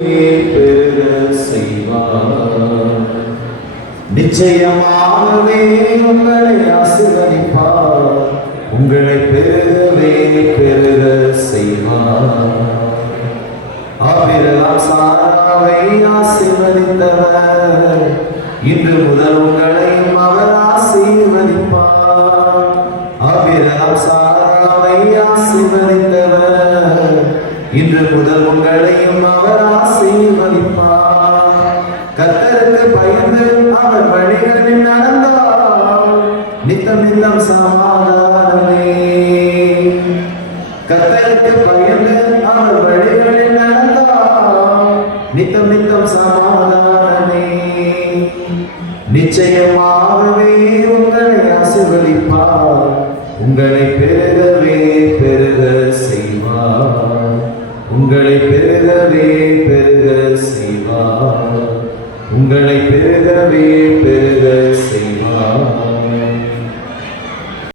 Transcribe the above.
பெருக செய்வார் நிச்சயமாகவே உங்களை ஆசீர்வதிப்பார் உங்களை பெருகவே பெருக செய்வார் ஆபிரகாம் சாராவை ஆசீர்வதித்தவர் இன்று முதல் உங்களையும் அவர் ஆசீர்வதிப்பார் ஆபிரகாம் சாராவை ஆசீர்வதித்தவர் இன்று முதல் உங்களையும் அவர் அவர் வழிகளில் நடந்தால் நித்தம் நித்தம் சமாதானமே. கத்தருக்கு பயந்து அவர் வழிகளில் நடந்தால் நித்தம் நித்தம் சமாதானமே. நிச்சயமாகவே உங்களை ஆசீர்வதிப்பார். உங்களை பெருகவே பெருக செய்வார். உங்களை பெருகவே பெருக உங்களை பெருகவே பெரு